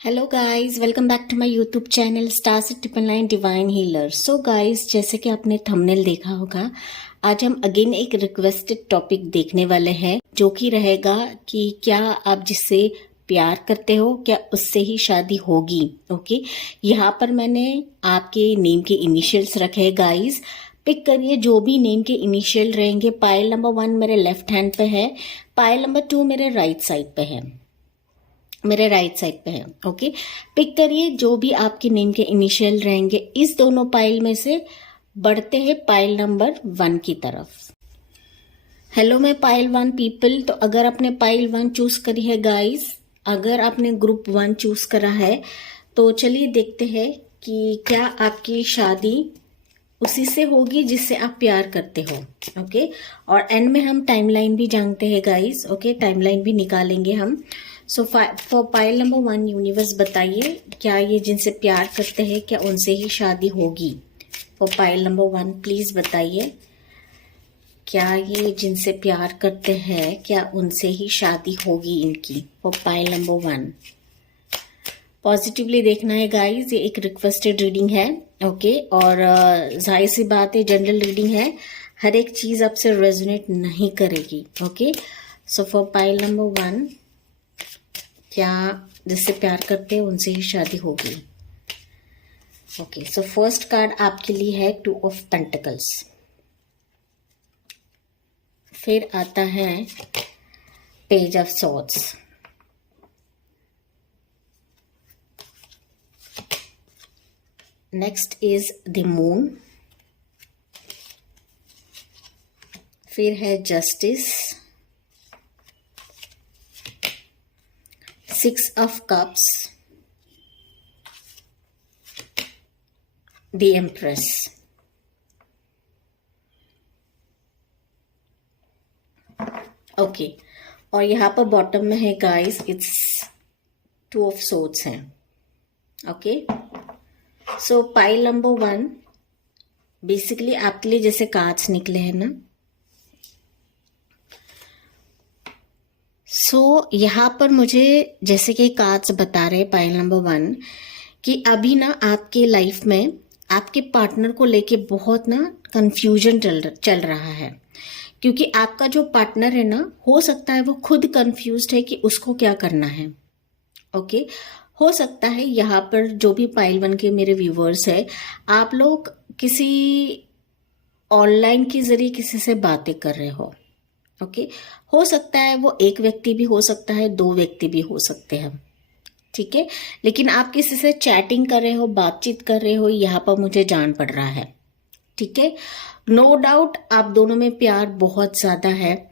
Hello guys, welcome back to my YouTube channel stars 999 divine healer. So guys, जैसे कि आपने thumbnail देखा होगा, आज हम अगेन एक रिक्वेस्टेड टॉपिक देखने वाले हैं, जो कि रहेगा कि क्या आप जिससे प्यार करते हो क्या उससे ही शादी होगी। ओके, यहाँ पर मैंने आपके नेम के इनिशियल्स रखे हैं गाइस। पिक करिए जो भी नेम के इनिशियल रहेंगे। पायल नंबर 1 मेरे लेफ्ट हैंड पे है, पायल नंबर 2 मेरे राइट साइड पे है, मेरे राइट साइड पे है। ओके, पिक करिए जो भी आपके नेम के इनिशियल रहेंगे। इस दोनों पाइल में से बढ़ते हैं पाइल नंबर 1 की तरफ। हेलो मैं पाइल 1 पीपल। तो अगर आपने पाइल 1 चूज करी है गाइस, अगर आपने ग्रुप 1 चूज करा है, तो चलिए देखते हैं कि क्या आपकी शादी उसी से होगी जिससे आप प्यार करते हो। ओके, और एंड में हम टाइमलाइन भी जानते हैं गाइस। ओके, टाइमलाइन भी निकालेंगे हम। So for pile number 1 universe बताइए, क्या ये जिनसे प्यार करते हैं क्या उनसे ही शादी होगी। फॉर पाइल नंबर 1 प्लीज बताइए, क्या ये जिनसे प्यार करते हैं क्या उनसे ही शादी होगी इनकी। फॉर पाइल नंबर 1 पॉजिटिवली देखना है गाइस, ये एक रिक्वेस्टेड रीडिंग है। ओके, और जाहिर सी बात है जनरल रीडिंग है, हर एक चीज आपसे रेजोनेट नहीं करेगी। Okay, so for pile number 1 क्या जिससे प्यार करते हैं उनसे ही शादी होगी। ओके, सो फर्स्ट कार्ड आपके लिए है 2 ऑफ पेंटिकल्स। फिर आता है page of swords. Next is the moon. फिर है justice, 6 of cups, the empress। Okay, और यहाँ पर बॉटम में है गाइस, इट्स 2 of swords हैं। Okay, so pile number 1 basically आपके लिए जैसे कार्ड्स निकले हैं ना, यहाँ पर मुझे जैसे कि कार्ड्स बता रहे हैं पाइल नंबर 1 कि अभी ना आपके लाइफ में आपके पार्टनर को लेके बहुत ना कंफ्यूजन चल रहा है, क्योंकि आपका जो पार्टनर है ना, हो सकता है वो खुद कंफ्यूज्ड है कि उसको क्या करना है। ओके, हो सकता है यहाँ पर जो भी पाइल 1 के मेरे व्यूवर्स है, आप लोग किसी ऑनलाइन के जरिए किसी से बातें कर रहे हो। ओके, हो सकता है वो एक व्यक्ति भी हो सकता है, 2 व्यक्ति भी हो सकते हैं, ठीक है, लेकिन आप किसी से चैटिंग कर रहे हो, बातचीत कर रहे हो, यहाँ पर मुझे जान पड़ रहा है। ठीक है, नो डाउट आप दोनों में प्यार बहुत ज्यादा है,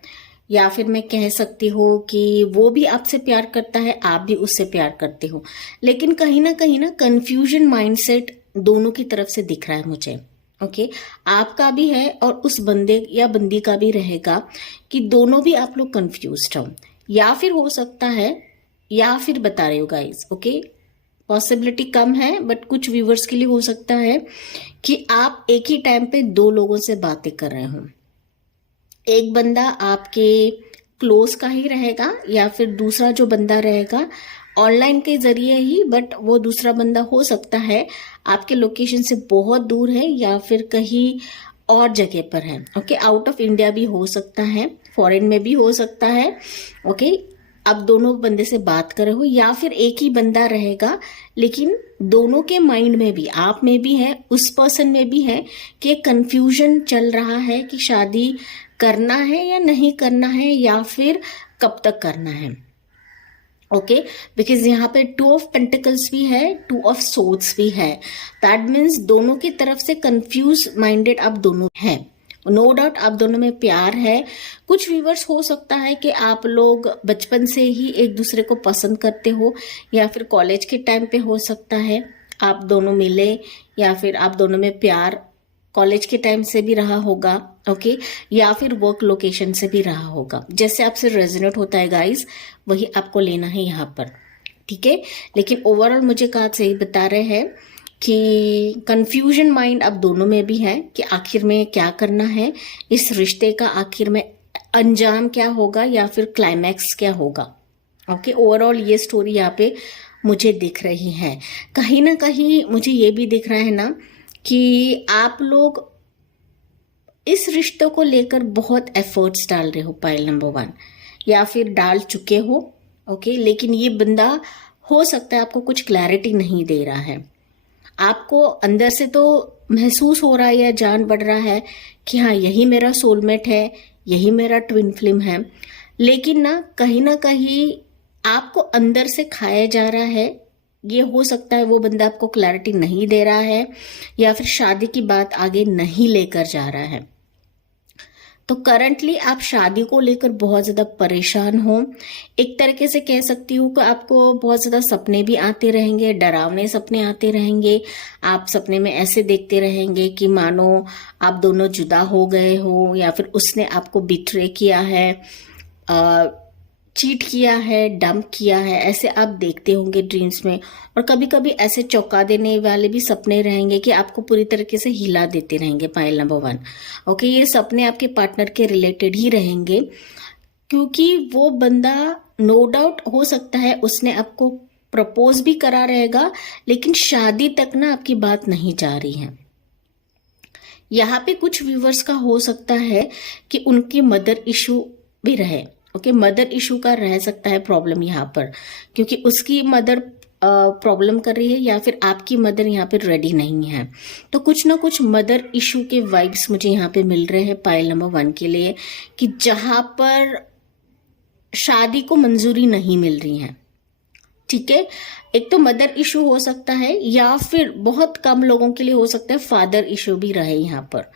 या फिर मैं कह सकती हूँ कि वो भी आपसे प्यार करता है, आप भी उससे प्यार करते हो, लेकिन कहीं ना कंफ्यूजन माइंडसेट दोनों की तरफ से दिख रहा है मुझे। ओके, आपका भी है और उस बंदे या बंदी का भी रहेगा कि दोनों भी आप लोग कंफ्यूज्ड हो, या फिर हो सकता है, या फिर बता रहे हो गाइस। ओके, पॉसिबिलिटी कम है, बट कुछ व्यूवर्स के लिए हो सकता है कि आप एक ही टाइम पे 2 लोगों से बातें कर रहे हो। एक बंदा आपके क्लोज का ही रहेगा, या फिर दूसरा जो बंदा रहेगा ऑनलाइन के जरिए ही, बट वो दूसरा बंदा हो सकता है आपके लोकेशन से बहुत दूर है, या फिर कहीं और जगह पर है। ओके, आउट ऑफ इंडिया भी हो सकता है, फॉरेन में भी हो सकता है। ओके, अब दोनों बंदे से बात कर रहे हो, या फिर एक ही बंदा रहेगा, लेकिन दोनों के माइंड में भी, आप में भी है, उस पर्सन में भी है कि कंफ्यूजन चल रहा है कि शादी करना है या नहीं करना है, या फिर कब तक करना है। ओके, बिकॉज यहाँ पे 2 ऑफ पेंटिकल्स भी है, 2 ऑफ सोर्ड्स भी है। दैट मीन्स दोनों की तरफ से कंफ्यूज माइंडेड आप दोनों हैं। नो डाउट आप दोनों में प्यार है। कुछ व्यूवर्स हो सकता है कि आप लोग बचपन से ही एक दूसरे को पसंद करते हो, या फिर कॉलेज के टाइम पे हो सकता है आप दोनों मिले, या फिर आप दोनों में प्यार कॉलेज के टाइम से भी रहा होगा। ओके, या फिर वर्क लोकेशन से भी रहा होगा। जैसे आपसे रेजोनेट होता है गाइस, वही आपको लेना है यहाँ पर, ठीक है। लेकिन ओवरऑल मुझे कहा सही बता रहे हैं कि कंफ्यूजन माइंड अब दोनों में भी है कि आखिर में क्या करना है, इस रिश्ते का आखिर में अंजाम क्या होगा या फिर क्लाइमैक्स क्या होगा। ओके, ओवरऑल ये स्टोरी यहाँ पे मुझे दिख रही है। कहीं ना कहीं मुझे ये भी दिख रहा है ना कि आप लोग इस रिश्तों को लेकर बहुत एफर्ट्स डाल रहे हो, पाइल नंबर 1, या फिर डाल चुके हो। ओके, लेकिन ये बंदा हो सकता है आपको कुछ क्लैरिटी नहीं दे रहा है। आपको अंदर से तो महसूस हो रहा है या जान बढ़ रहा है कि हाँ, यही मेरा सोलमेट है, यही मेरा ट्विन फ्लेम है, लेकिन ना कहीं आपको अंदर से खाया जा रहा है। ये हो सकता है वो बंदा आपको क्लैरिटी नहीं दे रहा है या फिर शादी की बात आगे नहीं लेकर जा रहा है। तो करंटली आप शादी को लेकर बहुत ज़्यादा परेशान हो। एक तरीके से कह सकती हूँ कि आपको बहुत ज़्यादा सपने भी आते रहेंगे, डरावने सपने आते रहेंगे। आप सपने में ऐसे देखते रहेंगे कि मानो आप दोनों जुदा हो गए हो या फिर उसने आपको बिट्रे किया है, चीट किया है, डंप किया है, ऐसे आप देखते होंगे ड्रीम्स में। और कभी कभी ऐसे चौंका देने वाले भी सपने रहेंगे कि आपको पूरी तरीके से हिला देते रहेंगे, पाइल नंबर 1। ओके, ये सपने आपके पार्टनर के रिलेटेड ही रहेंगे, क्योंकि वो बंदा नो डाउट हो सकता है उसने आपको प्रपोज भी करा रहेगा, लेकिन शादी तक ना आपकी बात नहीं जा रही है। यहाँ पे कुछ व्यूवर्स का हो सकता है कि उनकी मदर इशू भी रहे। ओके, मदर इशू का रह सकता है प्रॉब्लम यहाँ पर, क्योंकि उसकी मदर प्रॉब्लम कर रही है या फिर आपकी मदर यहाँ पे रेडी नहीं है। तो कुछ ना कुछ मदर इशू के वाइब्स मुझे यहाँ पे मिल रहे हैं पाइल नंबर 1 के लिए, कि जहां पर शादी को मंजूरी नहीं मिल रही है। ठीक है, एक तो मदर इशू हो सकता है या फिर बहुत कम लोगों के लिए हो सकता है फादर इशू भी रहे यहाँ पर।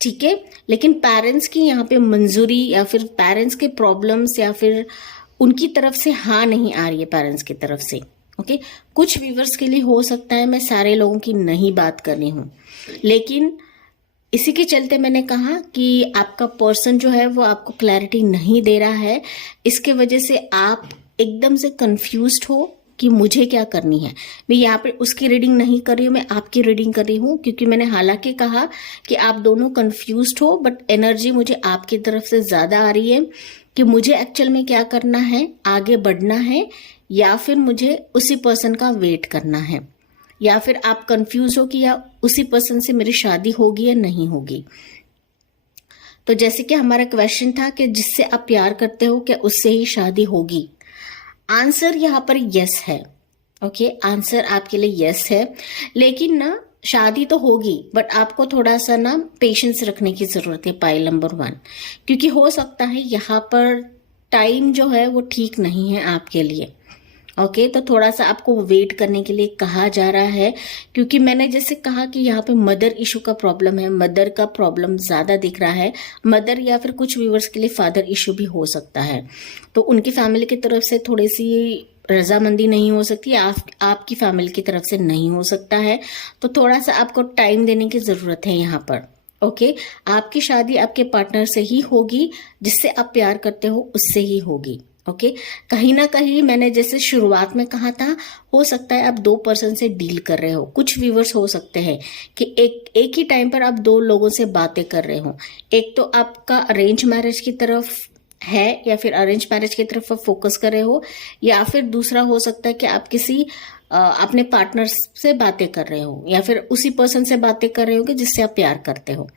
ठीक है, लेकिन पेरेंट्स की यहाँ पे मंजूरी या फिर पेरेंट्स के प्रॉब्लम्स या फिर उनकी तरफ से हाँ नहीं आ रही है पेरेंट्स की तरफ से। ओके, कुछ व्यूवर्स के लिए हो सकता है, मैं सारे लोगों की नहीं बात कर रही हूँ, लेकिन इसी के चलते मैंने कहा कि आपका पर्सन जो है वो आपको क्लैरिटी नहीं दे रहा है। इसके वजह से आप एकदम से कंफ्यूज्ड हो कि मुझे क्या करनी है। मैं यहाँ पे उसकी रीडिंग नहीं कर रही हूँ, मैं आपकी रीडिंग कर रही हूँ, क्योंकि मैंने हालांकि कहा कि आप दोनों कंफ्यूज्ड हो, बट एनर्जी मुझे आपकी तरफ से ज्यादा आ रही है कि मुझे एक्चुअल में क्या करना है, आगे बढ़ना है या फिर मुझे उसी पर्सन का वेट करना है, या फिर आप कंफ्यूज हो कि या उसी पर्सन से मेरी शादी होगी या नहीं होगी। तो जैसे कि हमारा क्वेश्चन था कि जिससे आप प्यार करते हो क्या उससे ही शादी होगी, आंसर यहाँ पर यस है। ओके, आंसर आपके लिए यस है, लेकिन ना शादी तो होगी, बट आपको थोड़ा सा ना पेशेंस रखने की जरूरत है, पाइल नंबर 1, क्योंकि हो सकता है यहाँ पर टाइम जो है वो ठीक नहीं है आपके लिए। ओके, तो थोड़ा सा आपको वेट करने के लिए कहा जा रहा है, क्योंकि मैंने जैसे कहा कि यहाँ पे मदर इशू का प्रॉब्लम है, मदर का प्रॉब्लम ज्यादा दिख रहा है। मदर या फिर कुछ व्यूवर्स के लिए फादर इशू भी हो सकता है, तो उनकी फैमिली की तरफ से थोड़ी सी रजामंदी नहीं हो सकती, आपकी फैमिली की तरफ से नहीं हो सकता है। तो थोड़ा सा आपको टाइम देने की जरूरत है यहाँ पर। ओके, आपकी शादी आपके पार्टनर से ही होगी, जिससे आप प्यार करते हो उससे ही होगी। ओके, कहीं ना कहीं मैंने जैसे शुरुआत में कहा था, हो सकता है आप 2 पर्सन से डील कर रहे हो। कुछ व्यूवर्स हो सकते हैं कि एक ही टाइम पर आप 2 लोगों से बातें कर रहे हो। एक तो आपका अरेंज मैरिज की तरफ है या फिर अरेंज मैरिज की तरफ आप फोकस कर रहे हो, या फिर दूसरा हो सकता है कि आप किसी अपने पार्टनर से बातें कर रहे हो या फिर उसी पर्सन से बातें कर रहे हो कि जिससे आप प्यार करते हो।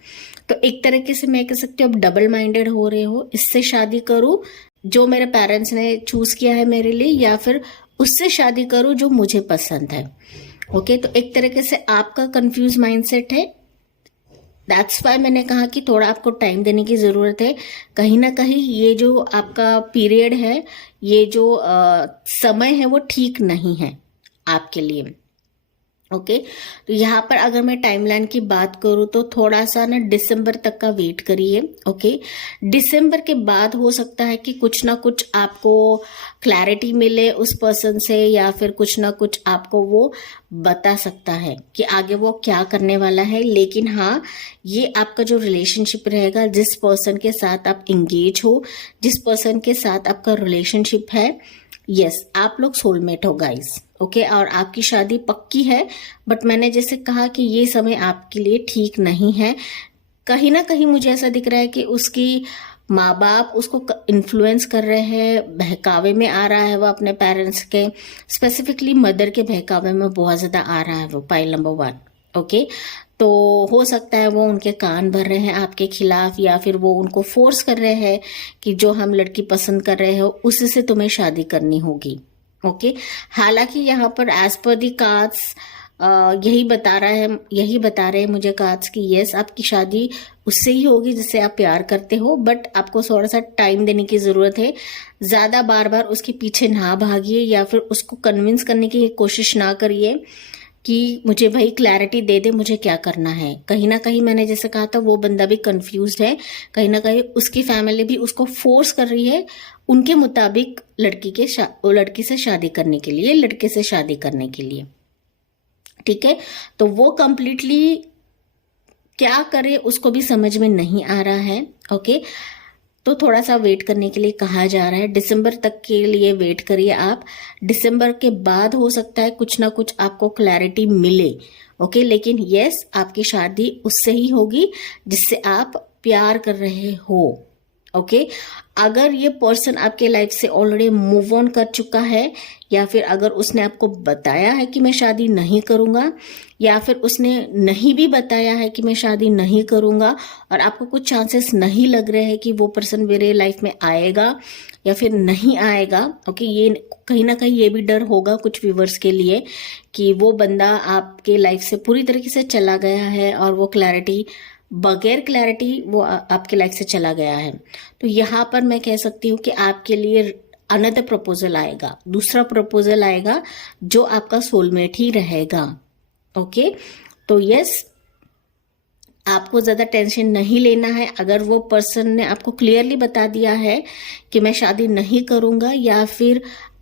तो एक तरीके से मैं कह सकती हूँ आप डबल माइंडेड हो रहे हो, इससे शादी करूं जो मेरे पेरेंट्स ने चूज किया है मेरे लिए, या फिर उससे शादी करूं जो मुझे पसंद है। ओके, तो एक तरीके से आपका कंफ्यूज माइंडसेट है। दैट्स वाई मैंने कहा कि थोड़ा आपको टाइम देने की जरूरत है। कहीं ना कहीं ये जो आपका पीरियड है, ये जो समय है वो ठीक नहीं है आपके लिए। ओके, तो यहाँ पर अगर मैं टाइमलाइन की बात करूँ तो थोड़ा सा ना दिसंबर तक का वेट करिए। ओके, दिसंबर के बाद हो सकता है कि कुछ ना कुछ आपको क्लैरिटी मिले उस पर्सन से, या फिर कुछ ना कुछ आपको वो बता सकता है कि आगे वो क्या करने वाला है। लेकिन हाँ, ये आपका जो रिलेशनशिप रहेगा, जिस पर्सन के साथ आप इंगेज हो, जिस पर्सन के साथ आपका रिलेशनशिप है, यस, आप लोग सोलमेट हो गाइस। ओके, और आपकी शादी पक्की है, बट मैंने जैसे कहा कि ये समय आपके लिए ठीक नहीं है। कहीं ना कहीं मुझे ऐसा दिख रहा है कि उसकी माँ बाप उसको इन्फ्लुएंस कर रहे हैं, बहकावे में आ रहा है वो अपने पेरेंट्स के, स्पेसिफिकली मदर के बहकावे में बहुत ज्यादा आ रहा है वो, पाइल नंबर 1। ओके, तो हो सकता है वो उनके कान भर रहे हैं आपके खिलाफ, या फिर वो उनको फोर्स कर रहे हैं कि जो हम लड़की पसंद कर रहे हो उसी से तुम्हें शादी करनी होगी। ओके, हालांकि यहाँ पर एज पर दी कार्ड्स यही बता रहे हैं मुझे कार्ड्स कि यस, आपकी शादी उससे ही होगी जिससे आप प्यार करते हो, बट आपको थोड़ा सा टाइम देने की जरूरत है। ज्यादा बार बार उसके पीछे ना भागिए, या फिर उसको कन्विंस करने की कोशिश ना करिए कि मुझे भाई क्लैरिटी दे दे मुझे क्या करना है। कहीं ना कहीं मैंने जैसे कहा था, वो बंदा भी कंफ्यूज्ड है, कहीं ना कहीं उसकी फैमिली भी उसको फोर्स कर रही है उनके मुताबिक लड़की से शादी करने के लिए, लड़के से शादी करने के लिए। ठीक है, तो वो कंप्लीटली क्या करे उसको भी समझ में नहीं आ रहा है। ओके, तो थोड़ा सा वेट करने के लिए कहा जा रहा है, दिसंबर तक के लिए वेट करिए आप। दिसंबर के बाद हो सकता है कुछ ना कुछ आपको क्लैरिटी मिले। ओके, लेकिन यस, आपकी शादी उससे ही होगी जिससे आप प्यार कर रहे हो। ओके, अगर ये पर्सन आपके लाइफ से ऑलरेडी मूव ऑन कर चुका है, या फिर अगर उसने आपको बताया है कि मैं शादी नहीं करूंगा, या फिर उसने नहीं भी बताया है कि मैं शादी नहीं करूंगा, और आपको कुछ चांसेस नहीं लग रहे हैं कि वो पर्सन मेरे लाइफ में आएगा या फिर नहीं आएगा। ओके, ये कहीं ना कहीं ये भी डर होगा कुछ व्यूवर्स के लिए कि वो बंदा आपके लाइफ से पूरी तरीके से चला गया है, और वो बगैर क्लैरिटी वो आपके लाइफ से चला गया है। तो यहाँ पर मैं कह सकती हूँ कि आपके लिए अनदर प्रपोजल आएगा, दूसरा प्रपोजल आएगा जो आपका सोलमेट ही रहेगा। ओके, तो यस, आपको ज्यादा टेंशन नहीं लेना है। अगर वो पर्सन ने आपको क्लियरली बता दिया है कि मैं शादी नहीं करूंगा, या फिर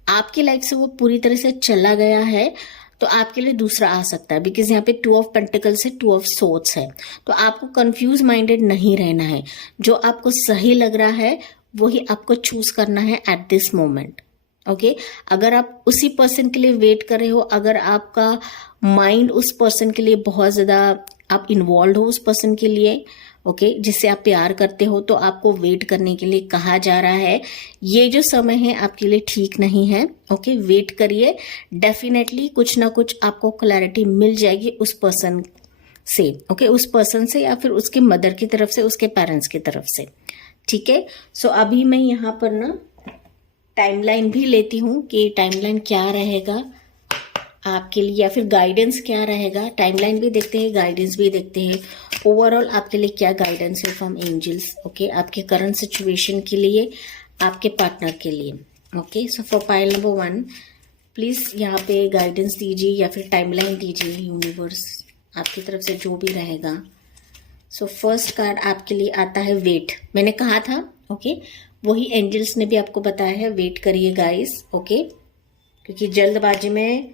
आपकी लाइफ से वो पूरी तरह से चला गया है, तो आपके लिए दूसरा आ सकता है। बिकॉज यहाँ पे 2 ऑफ पेंटिकल्स से 2 ऑफ सोर्ड्स है, तो आपको कंफ्यूज माइंडेड नहीं रहना है। जो आपको सही लग रहा है वही आपको चूज करना है एट दिस मोमेंट। ओके, अगर आप उसी पर्सन के लिए वेट कर रहे हो, अगर आपका माइंड उस पर्सन के लिए बहुत ज्यादा आप इन्वॉल्व हो उस पर्सन के लिए, ओके, जिससे आप प्यार करते हो, तो आपको वेट करने के लिए कहा जा रहा है। ये जो समय है आपके लिए ठीक नहीं है। ओके, वेट करिए, डेफिनेटली कुछ ना कुछ आपको क्लैरिटी मिल जाएगी उस पर्सन से। ओके, उस पर्सन से, या फिर उसके मदर की तरफ से, उसके पेरेंट्स की तरफ से। ठीक है, सो अभी मैं यहाँ पर ना टाइमलाइन भी लेती हूँ कि टाइमलाइन क्या रहेगा आपके लिए, या फिर गाइडेंस क्या रहेगा। टाइमलाइन भी देखते हैं, गाइडेंस भी देखते हैं, ओवरऑल आपके लिए क्या गाइडेंस है फ्रॉम एंजल्स। ओके, आपके करंट सिचुएशन के लिए, आपके पार्टनर के लिए। Okay, so for pile number 1 please यहाँ पे गाइडेंस दीजिए, या फिर टाइमलाइन दीजिए यूनिवर्स, आपकी तरफ से जो भी रहेगा। सो फर्स्ट कार्ड आपके लिए आता है वेट। मैंने कहा था, ओके, वही एंजल्स ने भी आपको बताया है, वेट करिए गाइस। ओके, क्योंकि जल्दबाजी में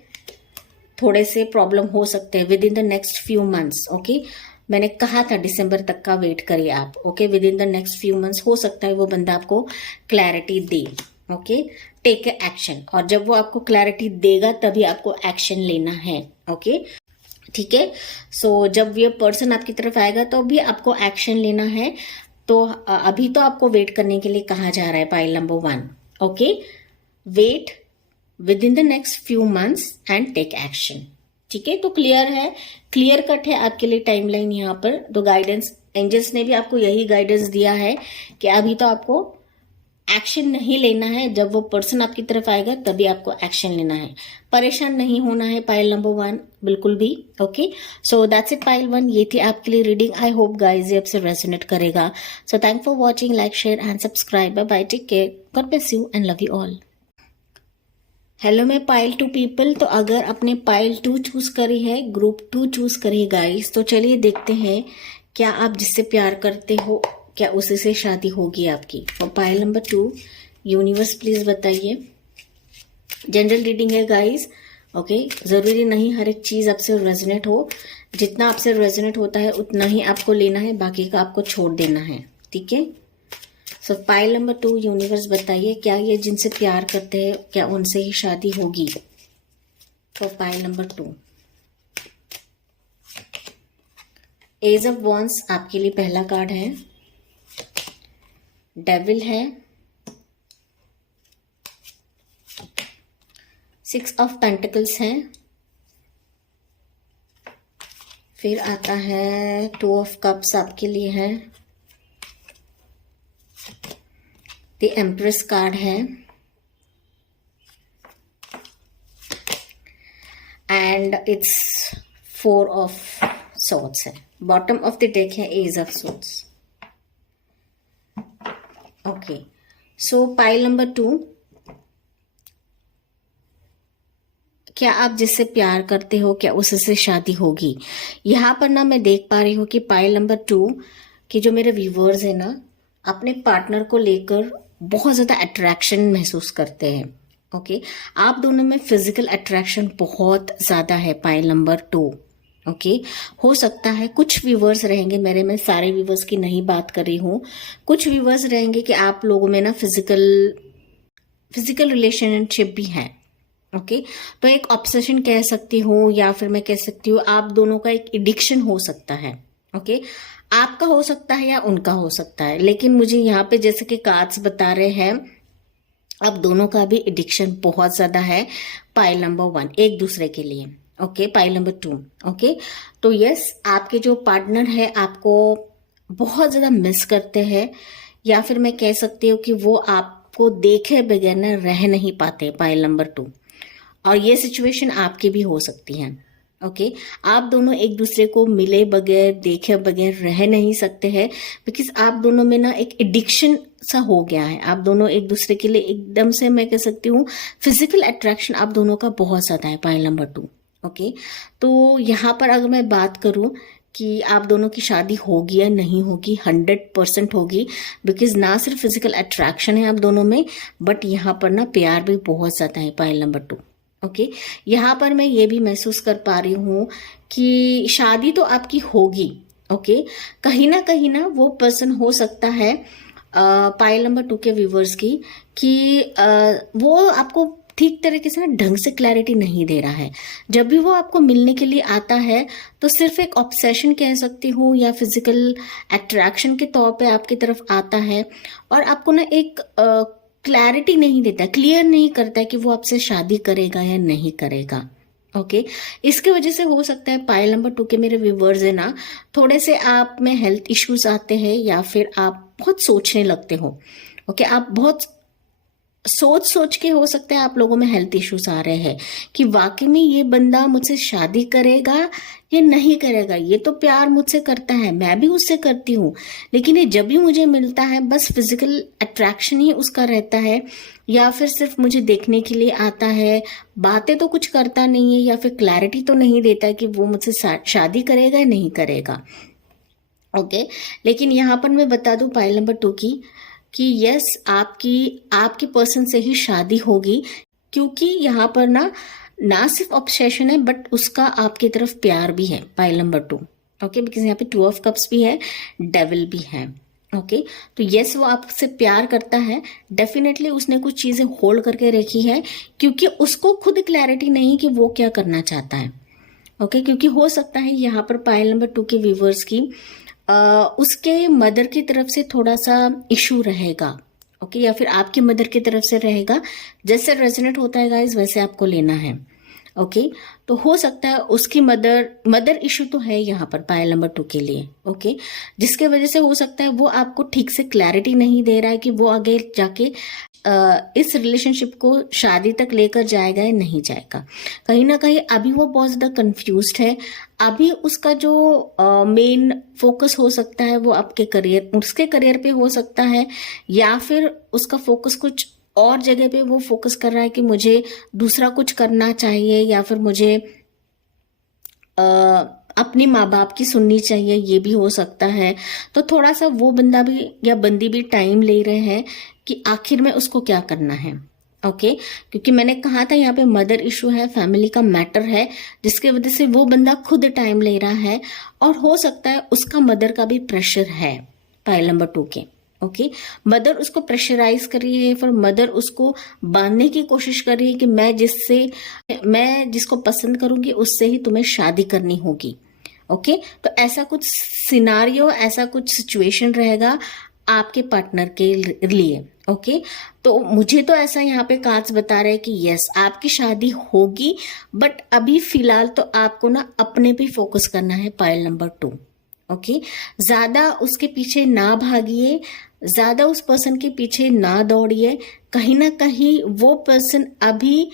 थोड़े से प्रॉब्लम हो सकते हैं with in the next few months. Okay, मैंने कहा था दिसंबर तक का वेट करिए आप। Okay, within the next few months हो सकता है वो बंदा आपको क्लैरिटी दे। ओके, टेक एक्शन, और जब वो आपको क्लैरिटी देगा तभी आपको एक्शन लेना है। ओके, ठीक है, सो जब ये पर्सन आपकी तरफ आएगा तो भी आपको एक्शन लेना है। तो अभी तो आपको वेट करने के लिए कहा जा रहा है pile number 1। Okay, wait within the next few months and take action. ठीक है, तो क्लियर है, क्लियर कट है आपके लिए टाइमलाइन यहाँ पर। तो गाइडेंस एंजल्स ने भी आपको यही गाइडेंस दिया है कि अभी तो आपको एक्शन नहीं लेना है, जब वो पर्सन आपकी तरफ आएगा तभी आपको एक्शन लेना है। परेशान नहीं होना है पाइल नंबर 1 बिल्कुल भी। Okay, so that's it pile 1, ये थी आपके लिए रीडिंग। आई होप गाइज ये आपसे रेजोनेट करेगा। So thank for watching, like share and subscribe. Bye bye, take care, God bless you and love you all. Hello मैं पाइल 2 पीपल। तो अगर आपने पाइल 2 चूज करी है, ग्रुप 2 चूज करी गाइस, तो चलिए देखते हैं क्या आप जिससे प्यार करते हो क्या उसी से शादी होगी आपकी। और पाइल नंबर 2 यूनिवर्स प्लीज बताइए। जनरल रीडिंग है गाइस। ओके, जरूरी नहीं हर एक चीज आपसे रेजोनेट हो, जितना आपसे रेजोनेट होता है उतना ही आपको लेना है, बाकी का आपको छोड़ देना है। ठीक है, सो पाइल नंबर 2 यूनिवर्स बताइए क्या ये जिनसे प्यार करते हैं क्या उनसे ही शादी होगी। For pile number 2 ace of wands आपके लिए पहला कार्ड है। डेविल है, 6 ऑफ पेंटिकल्स है, फिर आता है 2 ऑफ कप्स आपके लिए है, द एम्प्रेस कार्ड है, एंड इट्स 4 ऑफ सॉर्ड्स है। बॉटम ऑफ द डेक है ace of swords. Okay, so pile number 2, क्या आप जिससे प्यार करते हो क्या उससे शादी होगी? यहाँ पर ना मैं देख पा रही हूँ कि पाइल नंबर 2 के जो मेरे व्यूवर्स है ना, अपने पार्टनर को लेकर बहुत ज्यादा अट्रैक्शन महसूस करते हैं। ओके, आप दोनों में फिजिकल अट्रैक्शन बहुत ज्यादा है। पाइल नंबर 2, ओके, हो सकता है कुछ व्यूवर्स रहेंगे मेरे, में सारे व्यूवर्स की नहीं बात कर रही हूँ, कुछ व्यूवर्स रहेंगे कि आप लोगों में ना फिजिकल रिलेशनशिप भी है। ओके, तो एक ऑब्सेशन कह सकती हूँ, या फिर मैं कह सकती हूँ आप दोनों का एक एडिक्शन हो सकता है। ओके, आपका हो सकता है या उनका हो सकता है, लेकिन मुझे यहाँ पे जैसे कि कार्ड्स बता रहे हैं आप दोनों का भी एडिक्शन बहुत ज्यादा है। पाइल नंबर 1 एक दूसरे के लिए। ओके, पाइल नंबर 2, ओके, तो यस, आपके जो पार्टनर है आपको बहुत ज्यादा मिस करते हैं, या फिर मैं कह सकती हूँ कि वो आपको देखे बगैर ना रह नहीं पाते। पाइल नंबर 2, और ये सिचुएशन आपकी भी हो सकती है। ओके, आप दोनों एक दूसरे को मिले बगैर देखे बगैर रह नहीं सकते हैं, बिकॉज आप दोनों में ना एक एडिक्शन सा हो गया है। आप दोनों एक दूसरे के लिए एकदम से मैं कह सकती हूँ फिजिकल अट्रैक्शन आप दोनों का बहुत ज्यादा है। पाइल नंबर 2, ओके, तो यहाँ पर अगर मैं बात करूं कि आप दोनों की शादी होगी या नहीं होगी, 100% होगी, बिकॉज ना सिर्फ फिजिकल अट्रैक्शन है आप दोनों में, बट यहाँ पर ना प्यार भी बहुत ज्यादा है। पाइल नंबर 2, ओके, यहाँ पर मैं ये भी महसूस कर पा रही हूँ कि शादी तो आपकी होगी। ओके, कहीं ना वो पर्सन हो सकता है पाइल नंबर 2 के व्यूवर्स की कि वो आपको ठीक तरीके से ना ढंग से क्लैरिटी नहीं दे रहा है। जब भी वो आपको मिलने के लिए आता है तो सिर्फ एक ऑब्सेशन कह सकती हूँ, या फिजिकल अट्रैक्शन के तौर पे आपकी तरफ आता है, और आपको ना एक क्लैरिटी नहीं देता, क्लियर नहीं करता कि वो आपसे शादी करेगा या नहीं करेगा। ओके, इसकी वजह से हो सकता है पाइल नंबर 2 के मेरे व्यूवर्स है ना, थोड़े से आप में हेल्थ इश्यूज आते हैं, या फिर आप बहुत सोचने लगते हो। ओके, आप बहुत सोच के हो सकता है आप लोगों में हेल्थ इश्यूज आ रहे हैं कि वाकई में ये बंदा मुझसे शादी करेगा या नहीं करेगा। ये तो प्यार मुझसे करता है, मैं भी उससे करती हूँ, लेकिन ये जब भी मुझे मिलता है बस फिजिकल अट्रैक्शन ही उसका रहता है, या फिर सिर्फ मुझे देखने के लिए आता है, बातें तो कुछ करता नहीं है, या फिर क्लैरिटी तो नहीं देता कि वो मुझसे शादी करेगा या नहीं करेगा। ओके, लेकिन यहाँ पर मैं बता दूं पाइल नंबर 2 की कि यस, आपकी पर्सन से ही शादी होगी, क्योंकि यहाँ पर ना सिर्फ ऑब्सेशन है बट उसका आपकी तरफ प्यार भी है। पाइल नंबर 2, ओके, बिकॉज यहाँ पे 2 ऑफ कप्स भी है, डेविल भी है। ओके, तो यस, वो आपसे प्यार करता है, डेफिनेटली उसने कुछ चीजें होल्ड करके रखी है, क्योंकि उसको खुद क्लैरिटी नहीं कि वो क्या करना चाहता है। ओके, क्योंकि हो सकता है यहाँ पर पाइल नंबर 2 के व्यूवर्स की उसके मदर की तरफ से थोड़ा सा इशू रहेगा। ओके, या फिर आपकी मदर की तरफ से रहेगा, जैसे रेजोनेट होता है गाइस वैसे आपको लेना है। ओके, तो हो सकता है उसकी मदर इशू तो है यहाँ पर पाइल नंबर 2 के लिए। ओके, जिसके वजह से हो सकता है वो आपको ठीक से क्लैरिटी नहीं दे रहा है कि वो आगे जाके इस रिलेशनशिप को शादी तक लेकर जाएगा या नहीं जाएगा। कहीं ना कहीं अभी वो बहुत ज्यादा कंफ्यूज्ड है। अभी उसका जो मेन फोकस हो सकता है वो उसके करियर पे हो सकता है, या फिर उसका फोकस कुछ और जगह पे वो फोकस कर रहा है कि मुझे दूसरा कुछ करना चाहिए, या फिर मुझे अपने माँ बाप की सुननी चाहिए, ये भी हो सकता है। तो थोड़ा सा वो बंदा भी या बंदी भी टाइम ले रहे हैं कि आखिर में उसको क्या करना है। ओके, क्योंकि मैंने कहा था यहाँ पे मदर इशू है, फैमिली का मैटर है, जिसके वजह से वो बंदा खुद टाइम ले रहा है, और हो सकता है उसका मदर का भी प्रेशर है पाइल नंबर 2 के। ओके, मदर उसको प्रेशराइज कर रही है, फिर मदर उसको बांधने की कोशिश कर रही है कि मैं जिसको पसंद करूंगी उससे ही तुम्हें शादी करनी होगी। ओके, तो ऐसा कुछ सिनारियो, ऐसा कुछ सिचुएशन रहेगा। आपके पार्टनर के लिए। ओके, तो मुझे तो ऐसा यहाँ पे कार्ड्स बता रहे हैं कि यस, आपकी शादी होगी, बट अभी फिलहाल तो आपको ना अपने पे फोकस करना है, पाइल नंबर 2। ओके, ज्यादा उसके पीछे ना भागिए, ज्यादा उस पर्सन के पीछे ना दौड़िए। कहीं ना कहीं वो पर्सन अभी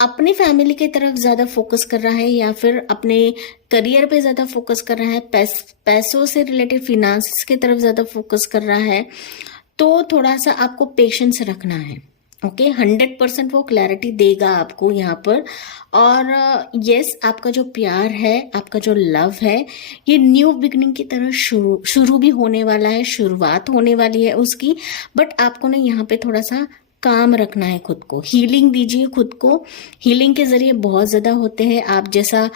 अपनी फैमिली की तरफ ज्यादा फोकस कर रहा है, या फिर अपने करियर पे ज्यादा फोकस कर रहा है, पैसों से रिलेटेड फिनेंस की तरफ ज्यादा फोकस कर रहा है। तो थोड़ा सा आपको पेशेंस रखना है। ओके, 100% वो क्लैरिटी देगा आपको यहाँ पर। और यस, आपका जो प्यार है, आपका जो लव है, ये न्यू बिगनिंग की तरह शुरू भी होने वाला है, शुरुआत होने वाली है उसकी। बट आपको ना यहाँ पे थोड़ा सा काम रखना है, खुद को हीलिंग दीजिए। खुद को हीलिंग के जरिए बहुत ज्यादा होते हैं, आप जैसा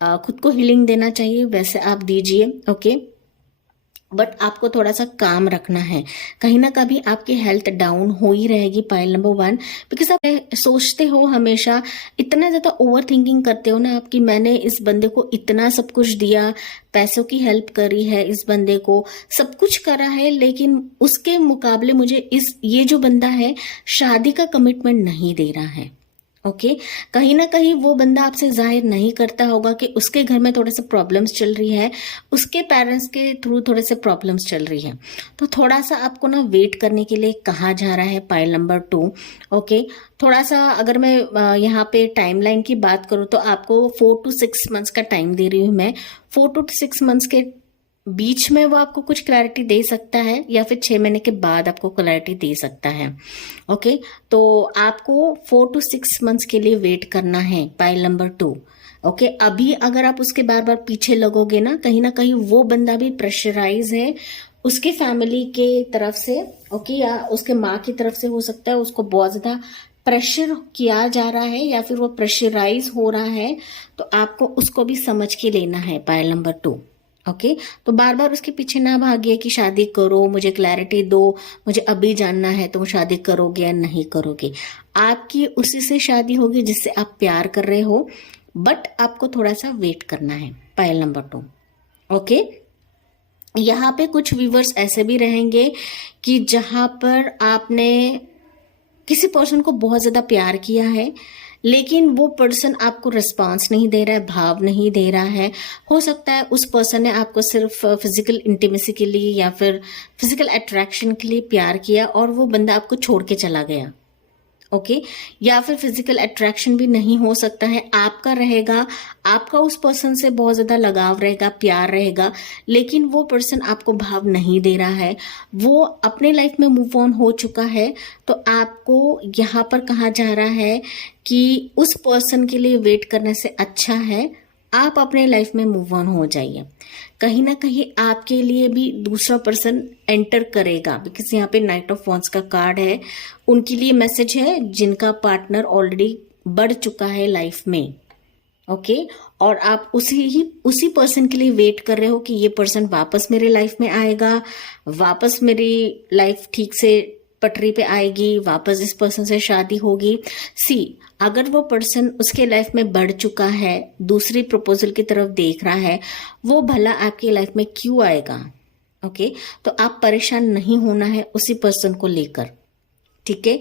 खुद को हीलिंग देना चाहिए वैसे आप दीजिए। ओके, बट आपको थोड़ा सा काम रखना है। कहीं ना कभी आपकी हेल्थ डाउन हो ही रहेगी, पाइल नंबर 1, बिकॉज आप सोचते हो हमेशा, इतना ज्यादा ओवर थिंकिंग करते हो ना आपकी, मैंने इस बंदे को इतना सब कुछ दिया, पैसों की हेल्प करी है इस बंदे को, सब कुछ करा है, लेकिन उसके मुकाबले मुझे ये जो बंदा है शादी का कमिटमेंट नहीं दे रहा है। ओके, कहीं ना कहीं वो बंदा आपसे जाहिर नहीं करता होगा कि उसके घर में थोड़े से प्रॉब्लम्स चल रही है, उसके पेरेंट्स के थ्रू थोड़े से प्रॉब्लम्स चल रही है। तो थोड़ा सा आपको ना वेट करने के लिए कहा जा रहा है, पाइल नंबर 2। ओके, थोड़ा सा अगर मैं यहाँ पे टाइमलाइन की बात करूँ तो आपको 4 to 6 मंथ्स का टाइम दे रही हूँ मैं। 4 to 6 मंथ्स के बीच में वो आपको कुछ क्लैरिटी दे सकता है, या फिर 6 महीने के बाद आपको क्लैरिटी दे सकता है। ओके, तो आपको 4 to 6 मंथ्स के लिए वेट करना है, पाइल नंबर 2। ओके, अभी अगर आप उसके बार बार पीछे लगोगे ना कहीं वो बंदा भी प्रेशराइज है उसके फैमिली के तरफ से। ओके, या उसके माँ की तरफ से हो सकता है, उसको बहुत ज्यादा प्रेशर किया जा रहा है, या फिर वो प्रेशराइज हो रहा है। तो आपको उसको भी समझ के लेना है, पाइल नंबर 2। ओके, तो बार बार उसके पीछे ना भागिए कि शादी करो, मुझे क्लैरिटी दो, मुझे अभी जानना है, तुम शादी करोगे या नहीं करोगे। आपकी उसी से शादी होगी जिससे आप प्यार कर रहे हो, बट आपको थोड़ा सा वेट करना है, पाइल नंबर 2। ओके, यहाँ पे कुछ व्यूवर्स ऐसे भी रहेंगे कि जहां पर आपने किसी पर्सन को बहुत ज्यादा प्यार किया है, लेकिन वो पर्सन आपको रिस्पांस नहीं दे रहा है, भाव नहीं दे रहा है। हो सकता है उस पर्सन ने आपको सिर्फ फिजिकल इंटीमेसी के लिए या फिर फिजिकल अट्रैक्शन के लिए प्यार किया और वो बंदा आपको छोड़ के चला गया। ओके, या फिर फिजिकल अट्रैक्शन भी नहीं हो सकता है, आपका रहेगा, आपका उस पर्सन से बहुत ज्यादा लगाव रहेगा, प्यार रहेगा, लेकिन वो पर्सन आपको भाव नहीं दे रहा है, वो अपने लाइफ में मूव ऑन हो चुका है। तो आपको यहाँ पर कहा जा रहा है कि उस पर्सन के लिए वेट करने से अच्छा है आप अपने लाइफ में मूव ऑन हो जाइए। कहीं ना कहीं आपके लिए भी दूसरा पर्सन एंटर करेगा, बिकॉज यहाँ पे नाइट ऑफ वॉन्ड्स का कार्ड है। उनके लिए मैसेज है जिनका पार्टनर ऑलरेडी बढ़ चुका है लाइफ में। ओके, और आप उसी पर्सन के लिए वेट कर रहे हो कि ये पर्सन वापस मेरे लाइफ में आएगा, वापस मेरी लाइफ ठीक से पटरी पे आएगी, वापस इस पर्सन से शादी होगी। अगर वो पर्सन उसके लाइफ में बढ़ चुका है, दूसरी प्रपोजल की तरफ देख रहा है, वो भला आपकी लाइफ में क्यों आएगा? ओके, तो आप परेशान नहीं होना है उसी पर्सन को लेकर, ठीक है।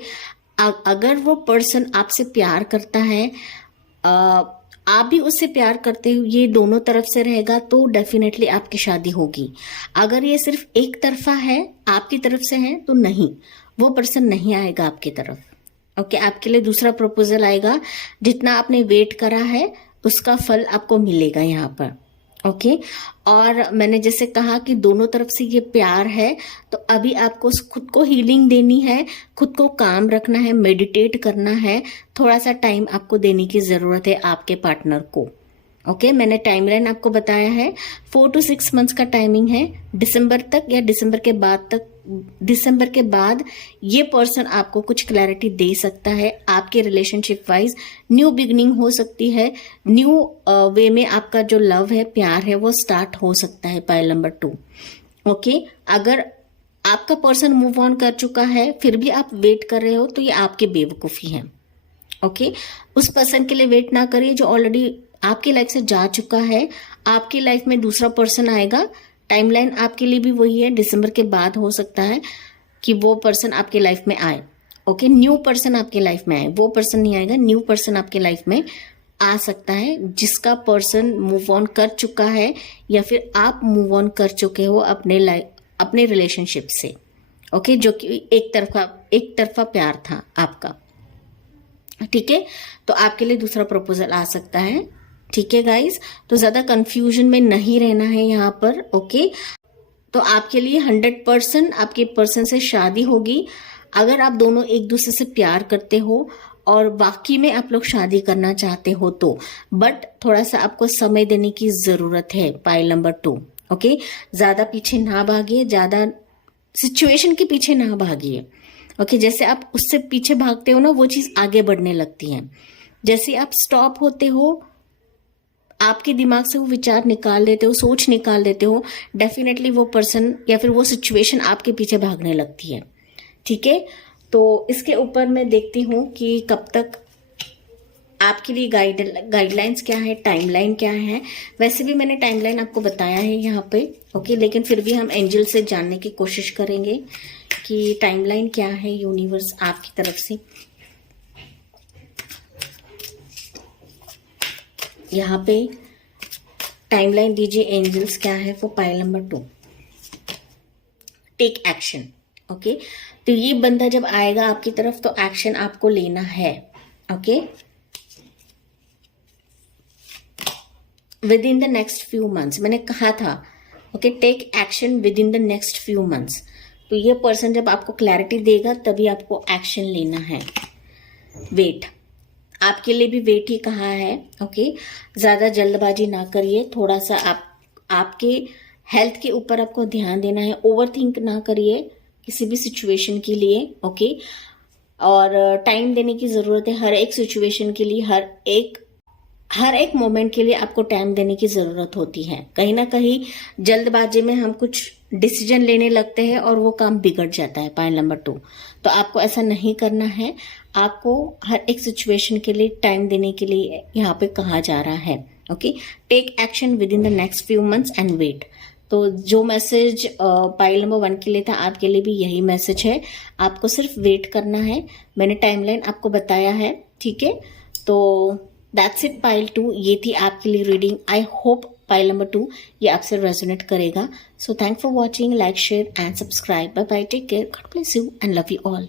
अगर वो पर्सन आपसे प्यार करता है, आप भी उससे प्यार करते हो, ये दोनों तरफ से रहेगा तो डेफिनेटली आपकी शादी होगी। अगर ये सिर्फ एक तरफा है, आपकी तरफ से है, तो नहीं, वो पर्सन नहीं आएगा आपकी तरफ। ओके, आपके लिए दूसरा प्रपोजल आएगा, जितना आपने वेट करा है उसका फल आपको मिलेगा यहाँ पर। ओके, और मैंने जैसे कहा कि दोनों तरफ से ये प्यार है, तो अभी आपको खुद को हीलिंग देनी है, खुद को काम रखना है, मेडिटेट करना है, थोड़ा सा टाइम आपको देने की जरूरत है आपके पार्टनर को। ओके, मैंने टाइमलाइन आपको बताया है, 4 to 6 मंथ्स का टाइमिंग है, दिसंबर तक या दिसंबर के बाद ये पर्सन आपको कुछ क्लैरिटी दे सकता है आपके रिलेशनशिप वाइज। न्यू बिगनिंग हो सकती है, न्यू वे में आपका जो लव है, प्यार है, वो स्टार्ट हो सकता है, पाइल नंबर 2। ओके, अगर आपका पर्सन मूव ऑन कर चुका है फिर भी आप वेट कर रहे हो तो ये आपकी बेवकूफ़ी है। ओके, उस पर्सन के लिए वेट ना करिए जो ऑलरेडी आपकी लाइफ से जा चुका है। आपकी लाइफ में दूसरा पर्सन आएगा टाइमलाइन आपके लिए भी वही है, दिसंबर के बाद हो सकता है कि वो पर्सन आपके लाइफ में आए। ओके, न्यू पर्सन आपके लाइफ में आए, वो पर्सन नहीं आएगा, न्यू पर्सन आपके लाइफ में आ सकता है, जिसका पर्सन मूव ऑन कर चुका है या फिर आप मूव ऑन कर चुके हो अपने रिलेशनशिप से। ओके, जो कि एक तरफा प्यार था आपका। ठीक है, तो आपके लिए दूसरा प्रपोजल आ सकता है। ठीक है गाइस, तो ज्यादा कंफ्यूजन में नहीं रहना है यहाँ पर। ओके, तो आपके लिए 100% आपके पर्सन से शादी होगी अगर आप दोनों एक दूसरे से प्यार करते हो और वाकई में आप लोग शादी करना चाहते हो तो। बट थोड़ा सा आपको समय देने की जरूरत है। Pile number 2। ओके, ज्यादा पीछे ना भागिए, ज्यादा सिचुएशन के पीछे ना भागिए। ओके, जैसे आप उससे पीछे भागते हो ना, वो चीज आगे बढ़ने लगती है। जैसे आप स्टॉप होते हो, आपके दिमाग से वो विचार निकाल देते हो, सोच निकाल देते हो, डेफिनेटली वो पर्सन या फिर वो सिचुएशन आपके पीछे भागने लगती है। ठीक है, तो इसके ऊपर मैं देखती हूँ कि कब तक आपके लिए गाइडलाइंस क्या है, टाइमलाइन क्या है। वैसे भी मैंने टाइमलाइन आपको बताया है यहाँ पे। ओके, लेकिन फिर भी हम एंजल से जानने की कोशिश करेंगे कि टाइमलाइन क्या है यूनिवर्स आपकी तरफ से। यहाँ पे टाइमलाइन दीजिए एंजल्स, क्या है वो pile number 2। Take action. Okay, तो ये बंदा जब आएगा आपकी तरफ तो एक्शन आपको लेना है। Okay, within the next few months, मैंने कहा था। Okay, take action within the next few months. तो ये पर्सन जब आपको क्लैरिटी देगा तभी आपको एक्शन लेना है। वेट, आपके लिए भी वेट ही कहा है। ओके, ज्यादा जल्दबाजी ना करिए, थोड़ा सा आपके हेल्थ के ऊपर आपको ध्यान देना है। ओवर थिंक ना करिए किसी भी सिचुएशन के लिए। ओके, और टाइम देने की जरूरत है हर एक सिचुएशन के लिए, हर एक मोमेंट के लिए आपको टाइम देने की जरूरत होती है। कहीं ना कहीं जल्दबाजी में हम कुछ डिसीजन लेने लगते हैं और वो काम बिगड़ जाता है। पॉइंट नंबर 2, तो आपको ऐसा नहीं करना है। आपको हर एक सिचुएशन के लिए टाइम देने के लिए यहाँ पे कहा जा रहा है। Okay, take action within the next few months and wait. तो जो मैसेज पाइल नंबर 1 के लिए था, आपके लिए भी यही मैसेज है। आपको सिर्फ वेट करना है। मैंने टाइमलाइन आपको बताया है। ठीक है, तो दैट्स इट पाइल 2। ये थी आपके लिए reading. I hope pile number 2 ये आपसे रेजोनेट करेगा। So thank for watching, like, share and subscribe. Bye bye, take care, God bless you and love you all.